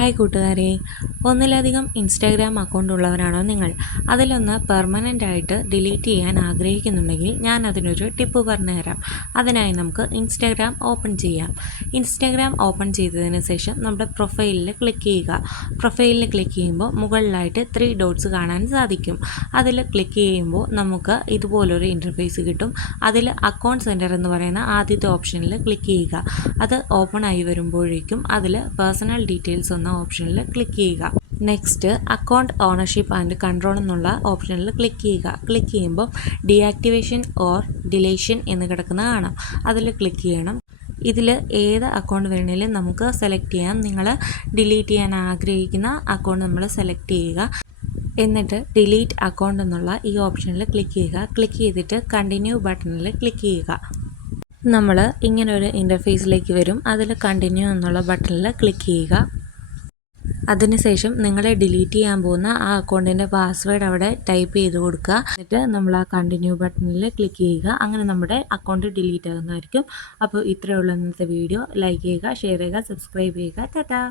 Hi കൂട്ടുകാരെ, ഒന്നിലധികം Instagram account ഉള്ളവരാണോ നിങ്ങൾ? അതിലൊന്ന് പെർമനൻ്റ് ആയിട്ട് ഡിലീറ്റ് ചെയ്യാൻ ആഗ്രഹിക്കുന്നുണ്ടെങ്കിൽ ഞാൻ അതിനൊരു ടിപ്പ് പറഞ്ഞുതരാം. അതിനായി നമുക്ക് ഇൻസ്റ്റാഗ്രാം ഓപ്പൺ ചെയ്യാം. ഇൻസ്റ്റാഗ്രാം ഓപ്പൺ ചെയ്തതിന് ശേഷം നമ്മുടെ പ്രൊഫൈലിൽ ക്ലിക്ക് ചെയ്യുക. പ്രൊഫൈലിൽ ക്ലിക്ക് ചെയ്യുമ്പോൾ മുകളിലായിട്ട് 3 ഡോട്ട്സ് കാണാൻ സാധിക്കും. അതിൽ ക്ലിക്ക് ചെയ്യുമ്പോൾ നമുക്ക് ഇതുപോലൊരു ഇൻ്റർഫേസ് കിട്ടും. അതിൽ അക്കൗണ്ട് സെൻറ്റർ എന്ന് പറയുന്ന ആദ്യത്തെ ഓപ്ഷനിൽ ക്ലിക്ക് ചെയ്യുക. അത് ഓപ്പൺ ആയി വരുമ്പോഴേക്കും അതിൽ പേഴ്സണൽ ഡീറ്റെയിൽസ് എന്ന ഓപ്ഷനിൽ ക്ലിക്ക് ചെയ്യുക. Next account ownership and control എന്നുള്ള ഓപ്ഷനിൽ ക്ലിക്ക് ചെയ്യുക. ക്ലിക്ക് ചെയ്യുമ്പോൾ ഡീആക്ടിവേഷൻ ഓർ ഡിലേഷൻ എന്ന് കിടക്കുന്ന കാണാം. അതിൽ ക്ലിക്ക് ചെയ്യണം. ഇതിൽ ഏത് അക്കൗണ്ട് വേണമെങ്കിലും നമുക്ക് സെലക്ട് ചെയ്യാം. നിങ്ങൾ ഡിലീറ്റ് ചെയ്യാൻ ആഗ്രഹിക്കുന്ന അക്കൗണ്ട് നമ്മൾ സെലക്ട് ചെയ്യുക. എന്നിട്ട് ഡിലീറ്റ് അക്കൗണ്ട് എന്നുള്ള ഈ ഓപ്ഷനിൽ ക്ലിക്ക് ചെയ്യുക. ക്ലിക്ക് ചെയ്തിട്ട് കണ്ടിന്യൂ ബട്ടണിൽ ക്ലിക്ക് ചെയ്യുക. നമ്മൾ ഇങ്ങനൊരു ഇൻ്റർഫേസിലേക്ക് വരും. അതിൽ കണ്ടിന്യൂ എന്നുള്ള ബട്ടണിൽ ക്ലിക്ക് ചെയ്യുക. അതിനുശേഷം നിങ്ങൾ ഡിലീറ്റ് ചെയ്യാൻ പോകുന്ന ആ അക്കൗണ്ടിൻ്റെ പാസ്വേഡ് അവിടെ ടൈപ്പ് ചെയ്ത് കൊടുക്കുക. എന്നിട്ട് നമ്മൾ ആ കണ്ടിന്യൂ ബട്ടണിൽ ക്ലിക്ക് ചെയ്യുക. അങ്ങനെ നമ്മുടെ അക്കൗണ്ട് ഡിലീറ്റ് ആകുന്നതായിരിക്കും. അപ്പോൾ ഇത്രയേ ഉള്ളൂ ഇന്നത്തെ വീഡിയോ. ലൈക്ക് ചെയ്യുക, ഷെയർ ചെയ്യുക, സബ്സ്ക്രൈബ് ചെയ്യുക. ടാറ്റാ.